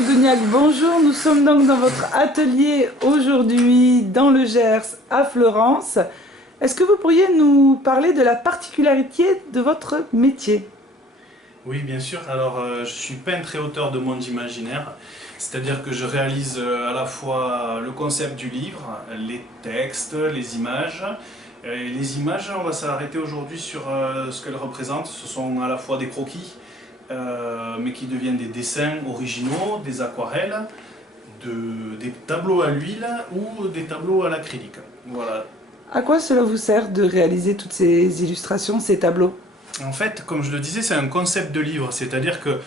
Christophe Dougnac, bonjour. Nous sommes donc dans votre atelier aujourd'hui dans le Gers à Fleurance. Est-ce que vous pourriez nous parler de la particularité de votre métier? Oui, bien sûr. Alors, je suis peintre et auteur de monde imaginaire, c'est-à-dire que je réalise à la fois le concept du livre, les textes, les images. Et les images, on va s'arrêter aujourd'hui sur ce qu'elles représentent. Ce sont à la fois des croquis, mais qui deviennent des dessins originaux, des aquarelles, des tableaux à l'huile ou des tableaux à l'acrylique. Voilà. À quoi cela vous sert de réaliser toutes ces illustrations, ces tableaux? En fait, comme je le disais, c'est un concept de livre, c'est-à-dire que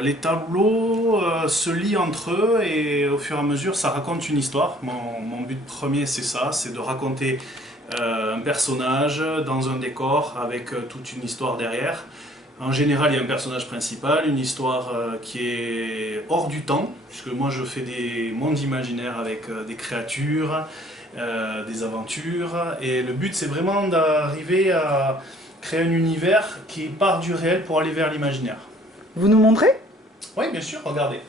les tableaux se lient entre eux et au fur et à mesure, ça raconte une histoire. Mon but premier, c'est ça, c'est de raconter un personnage dans un décor avec toute une histoire derrière. En général, il y a un personnage principal, une histoire qui est hors du temps, puisque moi je fais des mondes imaginaires avec des créatures, des aventures, et le but c'est vraiment d'arriver à créer un univers qui part du réel pour aller vers l'imaginaire. Vous nous montrez? Oui, bien sûr, regardez.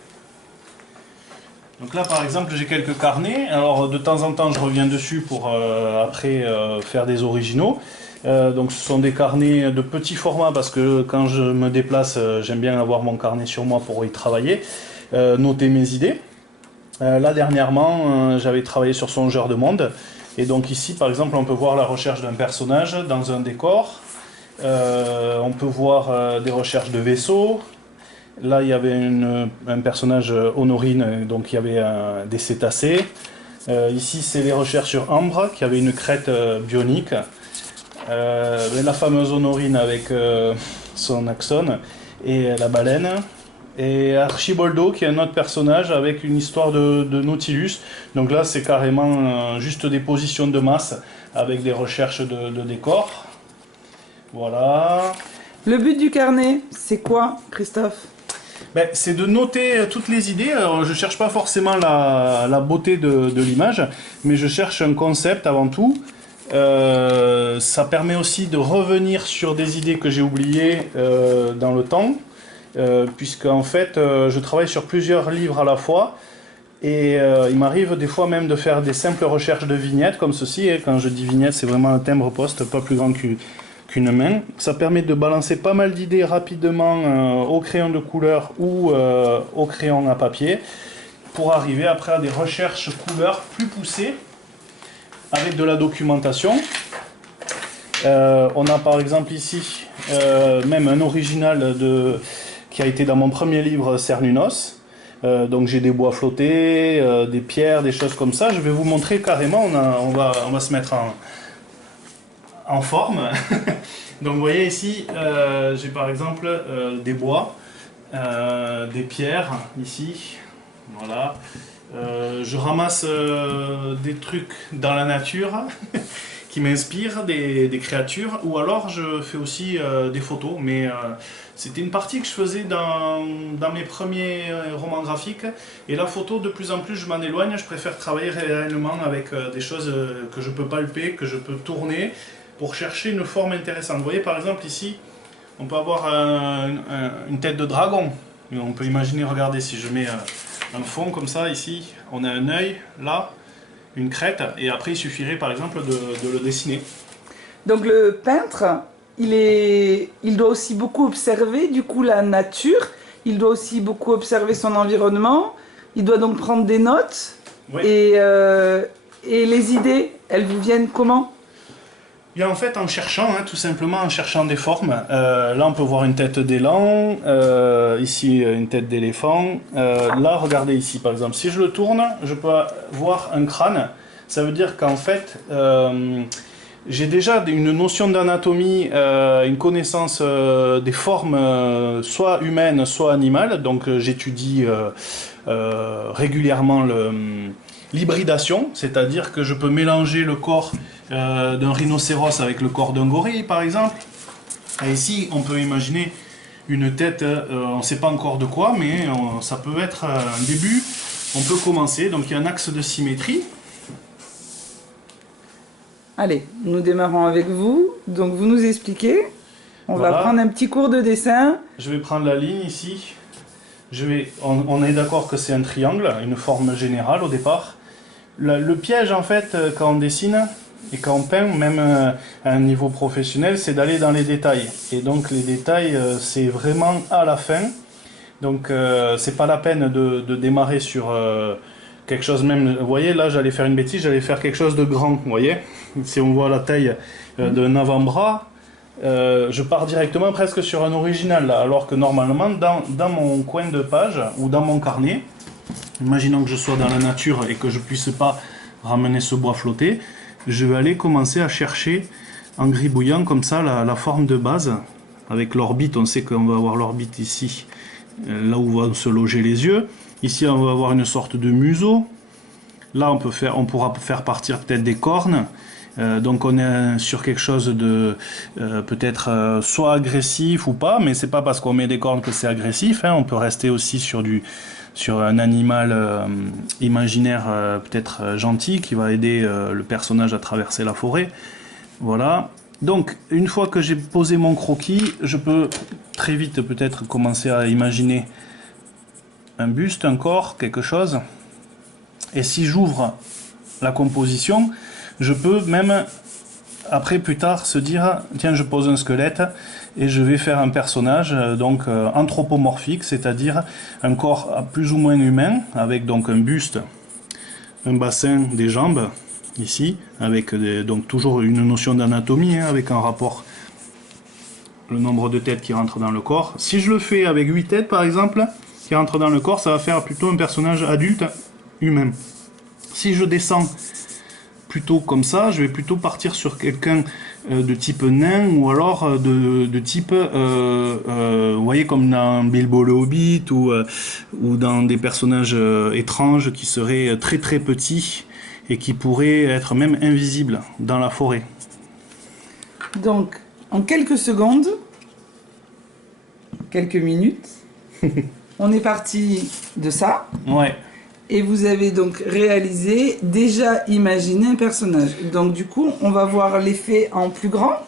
Donc là par exemple j'ai quelques carnets, alors de temps en temps je reviens dessus pour après faire des originaux. Donc ce sont des carnets de petit format parce que quand je me déplace j'aime bien avoir mon carnet sur moi pour y travailler, noter mes idées. Là dernièrement j'avais travaillé sur Songeur de monde et donc ici par exemple on peut voir la recherche d'un personnage dans un décor, on peut voir des recherches de vaisseaux. Là il y avait un personnage Honorine, donc il y avait des cétacés. Ici c'est les recherches sur Ambre qui avait une crête bionique. La fameuse Honorine avec son axone et la baleine, et Archiboldo qui est un autre personnage avec une histoire de Nautilus. Donc là c'est carrément juste des positions de masse avec des recherches de décors. Voilà. Le but du carnet, c'est quoi, Christophe? C'est de noter toutes les idées. Alors, je ne cherche pas forcément la beauté de l'image, mais je cherche un concept avant tout. Ça permet aussi de revenir sur des idées que j'ai oubliées dans le temps, puisque en fait je travaille sur plusieurs livres à la fois et il m'arrive des fois même de faire des simples recherches de vignettes comme ceci, et quand je dis vignette c'est vraiment un timbre-poste pas plus grand qu'une main. Ça permet de balancer pas mal d'idées rapidement au crayon de couleur ou au crayon à papier pour arriver après à des recherches couleurs plus poussées avec de la documentation. On a par exemple ici même un original qui a été dans mon premier livre Cernunnos. Donc j'ai des bois flottés, des pierres, des choses comme ça. Je vais vous montrer carrément, on va se mettre en forme. Donc vous voyez ici, j'ai par exemple des bois, des pierres ici, voilà. Je ramasse des trucs dans la nature qui m'inspirent, des créatures, ou alors je fais aussi des photos, mais c'était une partie que je faisais dans mes premiers romans graphiques, et la photo de plus en plus je m'en éloigne, je préfère travailler réellement avec des choses que je peux palper, que je peux tourner, pour chercher une forme intéressante. Vous voyez par exemple ici, on peut avoir une tête de dragon, on peut imaginer, regardez, si je mets un fond comme ça ici, on a un œil là, une crête, et après il suffirait par exemple de le dessiner. Donc le peintre, il doit aussi beaucoup observer du coup la nature, il doit aussi beaucoup observer son environnement, il doit donc prendre des notes. Oui. Et les idées, elles vous viennent comment? Bien, en fait, en cherchant, tout simplement en cherchant des formes. Là, on peut voir une tête d'élan, ici une tête d'éléphant. Là, regardez ici, par exemple, si je le tourne, je peux voir un crâne. Ça veut dire qu'en fait, j'ai déjà une notion d'anatomie, une connaissance des formes, soit humaines, soit animales. Donc, j'étudie régulièrement l'hybridation, c'est-à-dire que je peux mélanger le corps d'un rhinocéros avec le corps d'un gorille par exemple. Et ici on peut imaginer une tête, on ne sait pas encore de quoi, mais ça peut être un début, on peut commencer. Donc il y a un axe de symétrie. Allez, nous démarrons avec vous, donc vous nous expliquez, on va prendre un petit cours de dessin. Je vais prendre la ligne ici, on est d'accord que c'est un triangle, une forme générale au départ. Le piège en fait, quand on dessine et quand on peint, même à un niveau professionnel, c'est d'aller dans les détails. Et donc les détails, c'est vraiment à la fin. Donc c'est pas la peine de démarrer sur quelque chose même. Vous voyez, là j'allais faire une bêtise, j'allais faire quelque chose de grand. Vous voyez, si on voit la taille d'un avant-bras, je pars directement presque sur un original là, alors que normalement dans mon coin de page ou dans mon carnet, imaginons que je sois dans la nature et que je puisse pas ramener ce bois flotté, je vais aller commencer à chercher en gribouillant comme ça la forme de base avec l'orbite. On sait qu'on va avoir l'orbite ici, là où vont se loger les yeux. Ici on va avoir une sorte de museau. Là on pourra faire partir peut-être des cornes. Donc on est sur quelque chose de peut-être soit agressif ou pas, mais c'est pas parce qu'on met des cornes que c'est agressif, hein. On peut rester aussi sur un animal imaginaire peut-être gentil qui va aider le personnage à traverser la forêt. Voilà. Donc une fois que j'ai posé mon croquis, je peux très vite peut-être commencer à imaginer un buste, un corps, quelque chose. Et si j'ouvre la composition, je peux même, après plus tard, se dire, tiens, je pose un squelette et je vais faire un personnage donc anthropomorphique, c'est-à-dire un corps plus ou moins humain, avec donc un buste, un bassin, des jambes, ici, avec donc toujours une notion d'anatomie, hein, avec un rapport, le nombre de têtes qui rentrent dans le corps. Si je le fais avec 8 têtes, par exemple, qui rentrent dans le corps, ça va faire plutôt un personnage adulte, humain. Si je descends plutôt comme ça, je vais plutôt partir sur quelqu'un de type nain ou alors de type, vous voyez, comme dans Bilbo le Hobbit ou dans des personnages étranges qui seraient très très petits et qui pourraient être même invisibles dans la forêt. Donc, en quelques secondes, quelques minutes, on est parti de ça. Ouais. Et vous avez donc réalisé, déjà imaginé un personnage. Donc du coup, on va voir l'effet en plus grand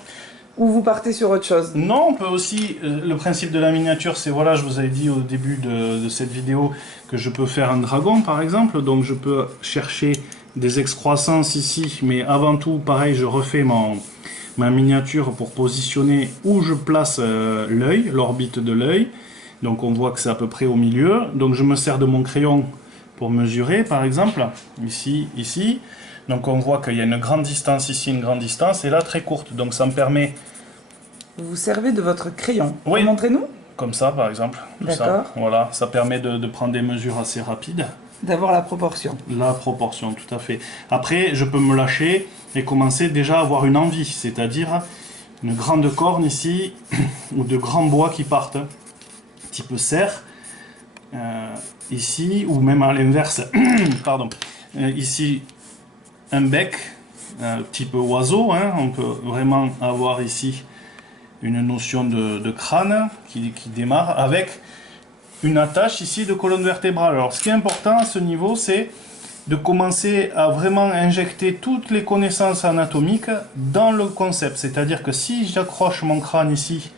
ou vous partez sur autre chose? Non, on peut aussi, le principe de la miniature, c'est, voilà, je vous avais dit au début de cette vidéo que je peux faire un dragon par exemple. Donc je peux chercher des excroissances ici, mais avant tout, pareil, je refais ma miniature pour positionner où je place l'œil, l'orbite de l'œil. Donc on voit que c'est à peu près au milieu. Donc je me sers de mon crayon pour mesurer, par exemple, ici, ici. Donc on voit qu'il y a une grande distance ici, une grande distance, et là très courte. Donc ça me permet... Vous vous servez de votre crayon. Oui. Montrez-nous. Comme ça, par exemple. D'accord. Voilà, ça permet de prendre des mesures assez rapides. D'avoir la proportion. La proportion, tout à fait. Après, je peux me lâcher et commencer déjà à avoir une envie, c'est-à-dire une grande corne ici, ou de grands bois qui partent, type cerf. Ici, ou même à l'inverse, pardon, ici un bec, type oiseau, hein, on peut vraiment avoir ici une notion de crâne qui démarre avec une attache ici de colonne vertébrale. Alors ce qui est important à ce niveau, c'est de commencer à vraiment injecter toutes les connaissances anatomiques dans le concept, c'est-à-dire que si j'accroche mon crâne ici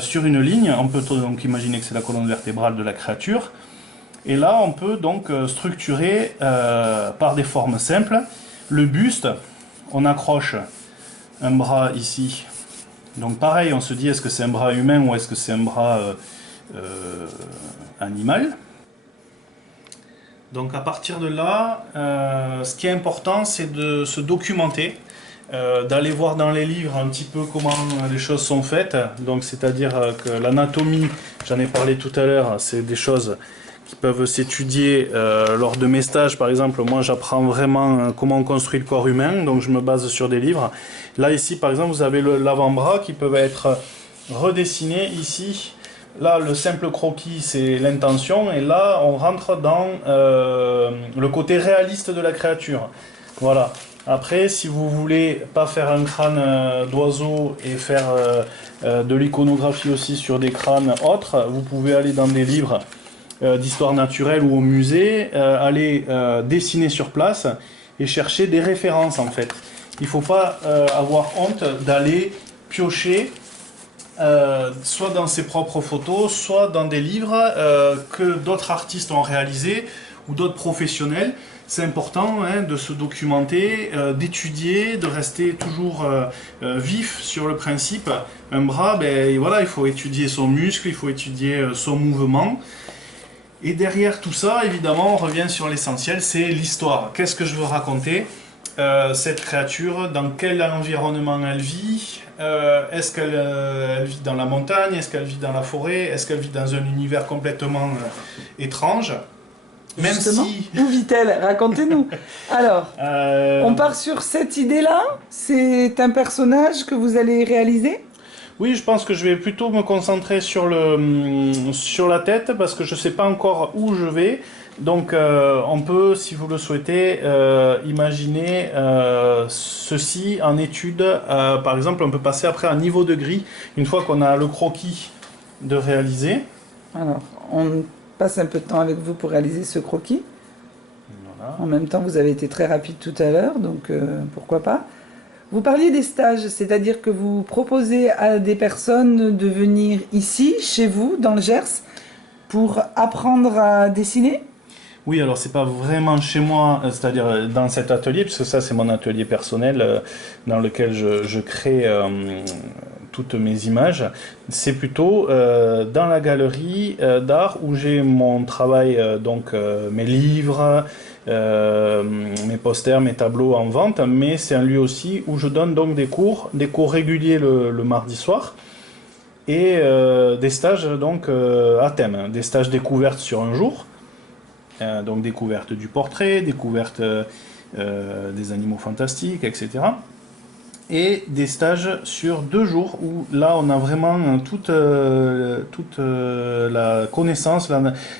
sur une ligne, on peut donc imaginer que c'est la colonne vertébrale de la créature. Et là, on peut donc structurer par des formes simples. Le buste, on accroche un bras ici. Donc pareil, on se dit, est-ce que c'est un bras humain ou est-ce que c'est un bras animal? Donc à partir de là, ce qui est important, c'est de se documenter. D'aller voir dans les livres un petit peu comment les choses sont faites. Donc c'est-à-dire que l'anatomie, j'en ai parlé tout à l'heure, c'est des choses qui peuvent s'étudier lors de mes stages. Par exemple, moi j'apprends vraiment comment on construit le corps humain, donc je me base sur des livres. Là ici par exemple, vous avez l'avant-bras qui peuvent être redessinés ici. Là le simple croquis c'est l'intention, et là on rentre dans le côté réaliste de la créature. Voilà. Après, si vous voulez pas faire un crâne d'oiseau et faire de l'iconographie aussi sur des crânes autres, vous pouvez aller dans des livres d'histoire naturelle ou au musée, aller dessiner sur place et chercher des références en fait. Il ne faut pas avoir honte d'aller piocher soit dans ses propres photos, soit dans des livres que d'autres artistes ont réalisés ou d'autres professionnels. C'est important de se documenter, d'étudier, de rester toujours vif sur le principe. Un bras, ben, voilà, il faut étudier son muscle, il faut étudier son mouvement. Et derrière tout ça, évidemment, on revient sur l'essentiel, c'est l'histoire. Qu'est-ce que je veux raconter cette créature, dans quel environnement elle vit, est-ce qu'elle elle vit dans la montagne, est-ce qu'elle vit dans la forêt, est-ce qu'elle vit dans un univers complètement étrange. Même justement, si... Où vit-elle? Racontez-nous. Alors, on part sur cette idée-là. C'est un personnage que vous allez réaliser? Oui, je pense que je vais plutôt me concentrer sur la tête parce que je ne sais pas encore où je vais. Donc on peut, si vous le souhaitez, imaginer ceci en étude. Par exemple, on peut passer après à un niveau de gris, une fois qu'on a le croquis de réaliser. Alors, on passe un peu de temps avec vous pour réaliser ce croquis. Voilà. En même temps, vous avez été très rapide tout à l'heure, donc pourquoi pas. Vous parliez des stages, c'est-à-dire que vous proposez à des personnes de venir ici, chez vous, dans le Gers, pour apprendre à dessiner? Oui, alors c'est pas vraiment chez moi, c'est-à-dire dans cet atelier, puisque ça c'est mon atelier personnel dans lequel je crée toutes mes images. C'est plutôt dans la galerie d'art où j'ai mon travail, donc mes livres, mes posters, mes tableaux en vente, mais c'est un lieu aussi où je donne donc des cours réguliers le mardi soir. Et des stages donc à thème, des stages découvertes sur un jour. Donc découverte du portrait, découverte des animaux fantastiques, etc. Et des stages sur 2 jours où là on a vraiment toute la connaissance,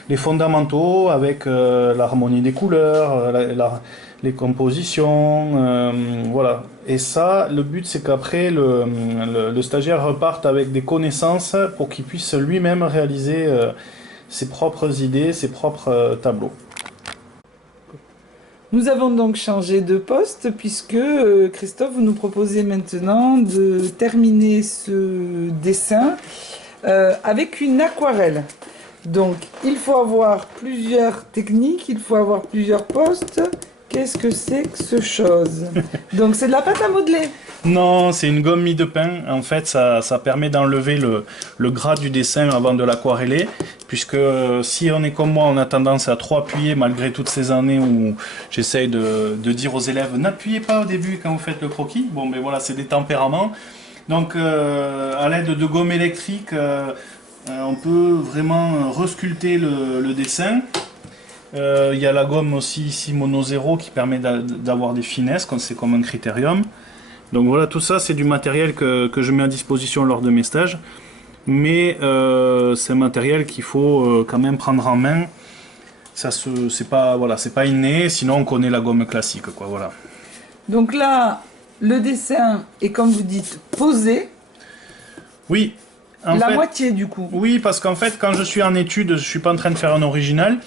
les fondamentaux avec l'harmonie des couleurs, les compositions, voilà. Et ça, le but c'est qu'après le stagiaire reparte avec des connaissances pour qu'il puisse lui-même réaliser ses propres idées, ses propres tableaux. Nous avons donc changé de poste puisque Christophe, vous nous proposez maintenant de terminer ce dessin avec une aquarelle. Donc il faut avoir plusieurs techniques, il faut avoir plusieurs postes. Qu'est-ce que c'est que ce chose? Donc c'est de la pâte à modeler? Non, c'est une gomme mie de pain. En fait, ça permet d'enlever le gras du dessin avant de l'aquareller. Puisque si on est comme moi, on a tendance à trop appuyer malgré toutes ces années où j'essaye de dire aux élèves n'appuyez pas au début quand vous faites le croquis. Bon, mais voilà, c'est des tempéraments. Donc, à l'aide de gomme électrique, on peut vraiment resculpter le dessin. Il y a la gomme aussi ici Mono Zero qui permet d'avoir des finesses, c'est comme un critérium. Donc voilà, tout ça c'est du matériel que je mets à disposition lors de mes stages. Mais c'est un matériel qu'il faut quand même prendre en main. C'est pas inné, sinon on connaît la gomme classique, quoi, voilà. Donc là, le dessin est, comme vous dites, posé. Oui. La moitié du coup. Oui, parce qu'en fait, quand je suis en étude, je suis pas en train de faire un original.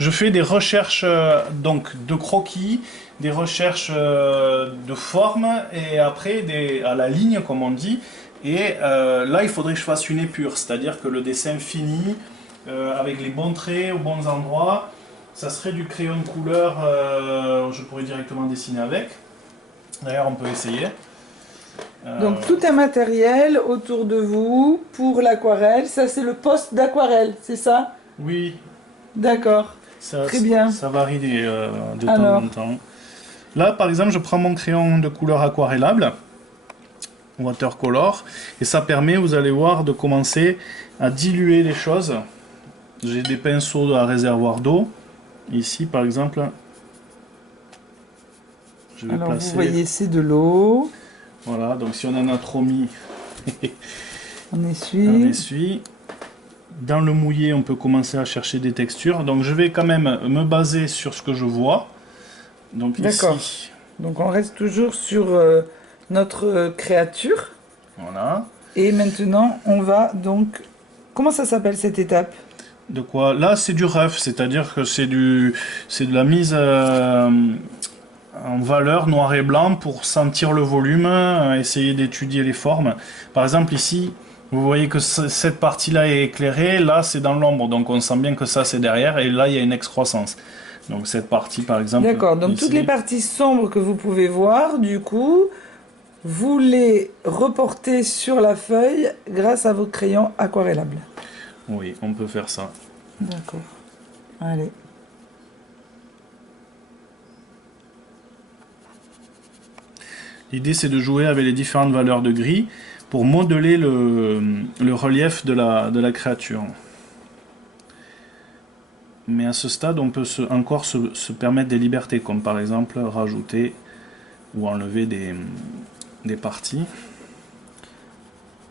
Je fais des recherches donc de croquis, des recherches de forme et après à la ligne, comme on dit. Et là, il faudrait que je fasse une épure, c'est-à-dire que le dessin fini, avec les bons traits aux bons endroits, ça serait du crayon de couleur, je pourrais directement dessiner avec. D'ailleurs, on peut essayer. Donc tout un matériel autour de vous pour l'aquarelle, ça c'est le poste d'aquarelle, c'est ça? Oui. D'accord, très bien. Ça varie de temps en temps. Là, par exemple, je prends mon crayon de couleur aquarellable, watercolor, et ça permet, vous allez voir, de commencer à diluer les choses. J'ai des pinceaux à réservoir d'eau. Ici, par exemple, je vais placer... vous voyez, c'est de l'eau. Voilà, donc si on en a trop mis, on essuie. On essuie. Dans le mouillé, on peut commencer à chercher des textures. Donc je vais quand même me baser sur ce que je vois. D'accord. Donc on reste toujours sur notre créature. Voilà. Et maintenant, on va donc... Comment ça s'appelle cette étape? De quoi? Là, c'est du rough, c'est-à-dire que c'est de la mise en valeur noir et blanc pour sentir le volume, essayer d'étudier les formes. Par exemple, ici, Vous voyez que cette partie-là est éclairée, là c'est dans l'ombre, donc on sent bien que ça c'est derrière, et là il y a une excroissance. Donc cette partie par exemple, D'accord, donc toutes les ici, parties sombres que vous pouvez voir, du coup, vous les reportez sur la feuille grâce à vos crayons aquarellables. oui, on peut faire ça. D'accord. Allez. L'idée c'est de jouer avec les différentes valeurs de gris pour modeler le relief de la créature. Mais à ce stade, on peut encore se permettre des libertés, comme par exemple rajouter ou enlever des parties.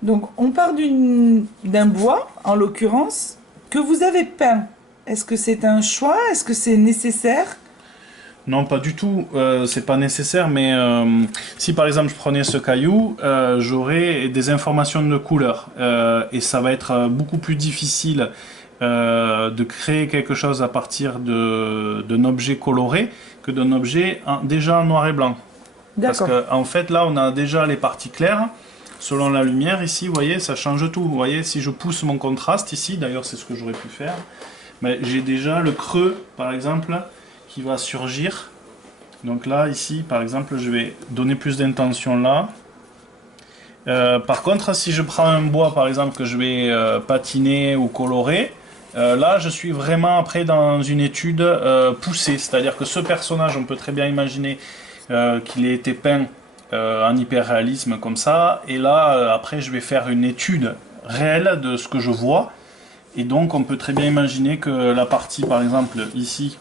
Donc on part d'un bois, en l'occurrence, que vous avez peint. Est-ce que c'est un choix? Est-ce que c'est nécessaire? Non, pas du tout, c'est pas nécessaire, mais si par exemple je prenais ce caillou, j'aurais des informations de couleur, et ça va être beaucoup plus difficile de créer quelque chose à partir d'un objet coloré que d'un objet déjà en noir et blanc. Parce D'accord. que en fait là on a déjà les parties claires, selon la lumière ici, vous voyez, ça change tout. Vous voyez, si je pousse mon contraste ici, d'ailleurs c'est ce que j'aurais pu faire, mais j'ai déjà le creux par exemple qui va surgir. Donc là, ici, par exemple, je vais donner plus d'intention là. Par contre, si je prends un bois, par exemple, que je vais patiner ou colorer, là, je suis vraiment après dans une étude poussée. C'est-à-dire que ce personnage, on peut très bien imaginer qu'il ait été peint en hyperréalisme comme ça. Et là, après, je vais faire une étude réelle de ce que je vois. Et donc, on peut très bien imaginer que la partie, par exemple, ici,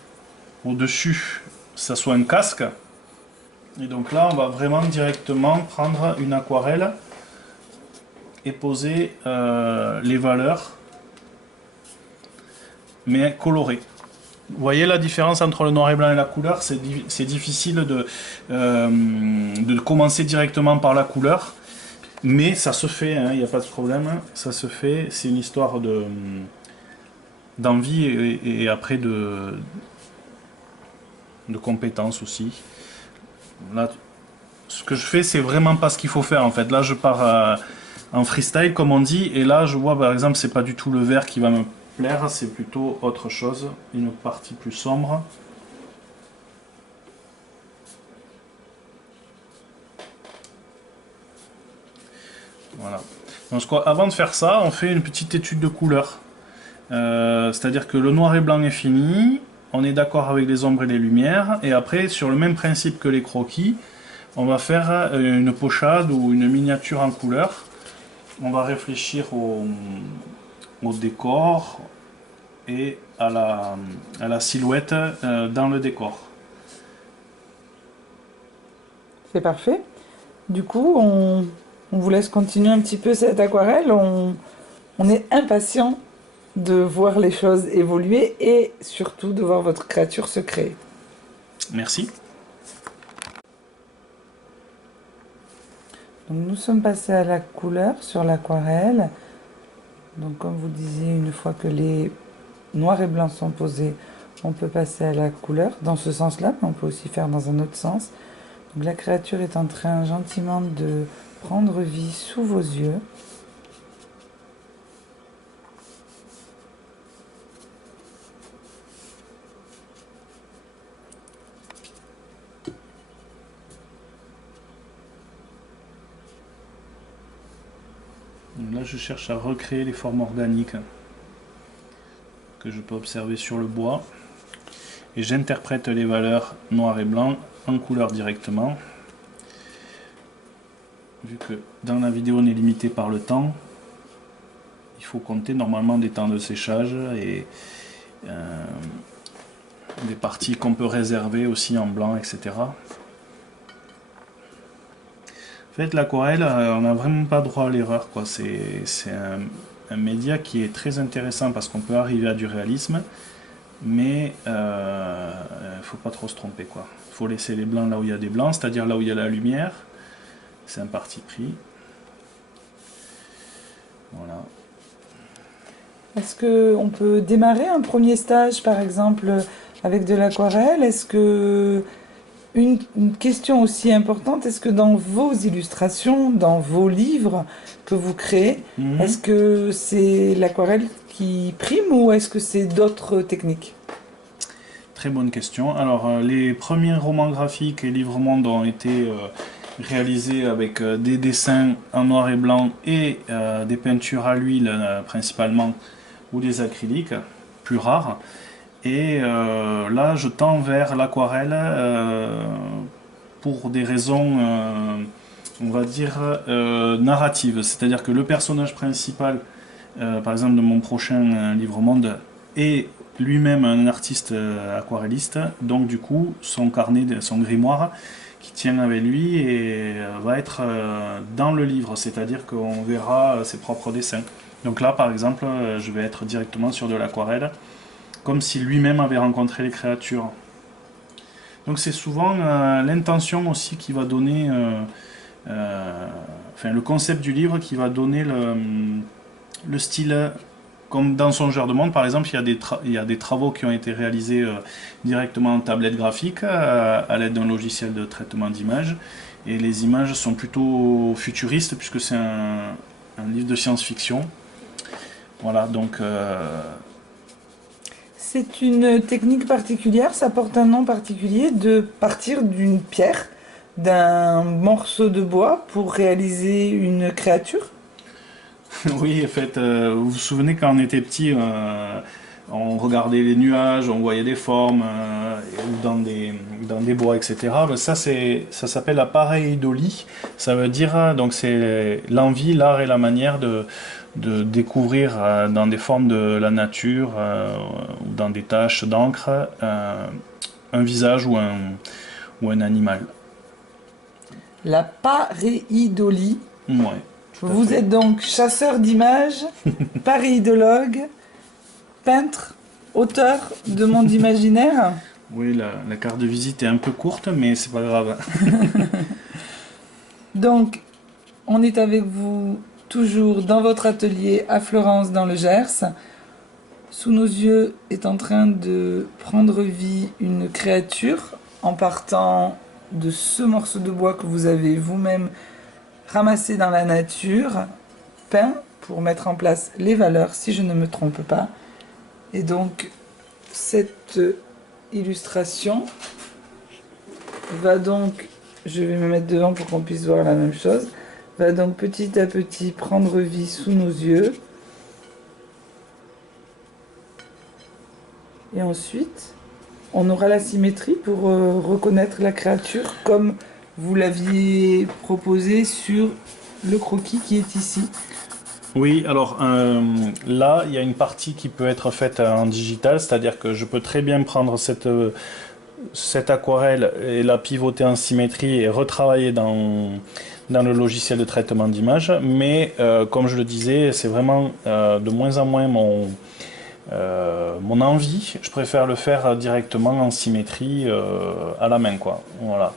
au-dessus, ça soit un casque. Et donc là, on va vraiment directement prendre une aquarelle et poser les valeurs, mais colorées. Vous voyez la différence entre le noir et blanc et la couleur? C'est difficile de commencer directement par la couleur, mais ça se fait, il n'y a pas de problème, ça se fait. C'est une histoire d'envie et après de compétences aussi. Là, ce que je fais, c'est vraiment pas ce qu'il faut faire en fait. Là, je pars en freestyle, comme on dit, et là, je vois par exemple, c'est pas du tout le vert qui va me plaire, c'est plutôt autre chose, une partie plus sombre. Voilà. Donc, avant de faire ça, on fait une petite étude de couleur. C'est-à-dire que le noir et blanc est fini, on est d'accord avec les ombres et les lumières, et après, sur le même principe que les croquis, on va faire une pochade ou une miniature en couleur. On va réfléchir au décor et à la silhouette dans le décor. C'est parfait. Du coup, on vous laisse continuer un petit peu cette aquarelle. On est impatient de voir les choses évoluer et surtout de voir votre créature se créer. Merci. Donc nous sommes passés à la couleur sur l'aquarelle. Donc comme vous disiez, une fois que les noirs et blancs sont posés, on peut passer à la couleur dans ce sens-là, mais on peut aussi faire dans un autre sens. Donc la créature est en train gentiment de prendre vie sous vos yeux. Là, je cherche à recréer les formes organiques que je peux observer sur le bois. Et j'interprète les valeurs noir et blanc en couleur directement. Vu que dans la vidéo on est limité par le temps, il faut compter normalement des temps de séchage et des parties qu'on peut réserver aussi en blanc, etc. En fait, l'aquarelle, on n'a vraiment pas droit à l'erreur, quoi. C'est un média qui est très intéressant parce qu'on peut arriver à du réalisme, mais faut pas trop se tromper, quoi. Faut laisser les blancs là où il y a des blancs, c'est-à-dire là où il y a la lumière. C'est un parti pris. Voilà. Est-ce qu'on peut démarrer un premier stage, par exemple, avec de l'aquarelle? Est-ce que Une question aussi importante, est-ce que dans vos illustrations, dans vos livres que vous créez, est-ce que c'est l'aquarelle qui prime ou est-ce que c'est d'autres techniques? Très bonne question. Alors, les premiers romans graphiques et livres mondes ont été réalisés avec des dessins en noir et blanc et des peintures à l'huile principalement, ou des acryliques, plus rares. Et là, je tends vers l'aquarelle pour des raisons, on va dire, narratives. C'est-à-dire que le personnage principal, par exemple, de mon prochain livre monde, est lui-même un artiste aquarelliste. Donc, du coup, son carnet, son grimoire, qui tient avec lui, et va être dans le livre. C'est-à-dire qu'on verra ses propres dessins. Donc là, par exemple, je vais être directement sur de l'aquarelle, comme si lui-même avait rencontré les créatures. Donc c'est souvent l'intention aussi qui va donner, enfin le concept du livre qui va donner le style. Comme dans Songeur de monde, par exemple, il y a des travaux qui ont été réalisés directement en tablette graphique à l'aide d'un logiciel de traitement d'images. Et les images sont plutôt futuristes puisque c'est un livre de science-fiction. Voilà, donc... C'est une technique particulière, ça porte un nom particulier de partir d'une pierre, d'un morceau de bois pour réaliser une créature? Oui, en fait, vous vous souvenez quand on était petit, on regardait les nuages, on voyait des formes ou dans des bois, etc. Ben ça s'appelle la pareidolie. Ça veut dire, donc c'est l'envie, l'art et la manière de découvrir dans des formes de la nature ou dans des taches d'encre un visage ou un animal. La pareidolie. Ouais, Vous êtes donc chasseur d'images, pareidologue, peintre, auteur de monde imaginaire. Oui, la carte de visite est un peu courte, mais c'est pas grave. Donc, on est avec vous toujours dans votre atelier à Florence, dans le Gers. Sous nos yeux est en train de prendre vie une créature en partant de ce morceau de bois que vous avez vous-même ramassé dans la nature, peint pour mettre en place les valeurs, si je ne me trompe pas. Et donc, cette illustration va donc, je vais me mettre devant pour qu'on puisse voir la même chose, va donc petit à petit prendre vie sous nos yeux. Et ensuite, on aura la symétrie pour reconnaître la créature comme vous l'aviez proposé sur le croquis qui est ici. Oui, alors là, il y a une partie qui peut être faite en digital, c'est-à-dire que je peux très bien prendre cette aquarelle et la pivoter en symétrie et retravailler dans le logiciel de traitement d'image, mais comme je le disais, c'est vraiment de moins en moins mon envie. Je préfère le faire directement en symétrie à la main, quoi. Voilà.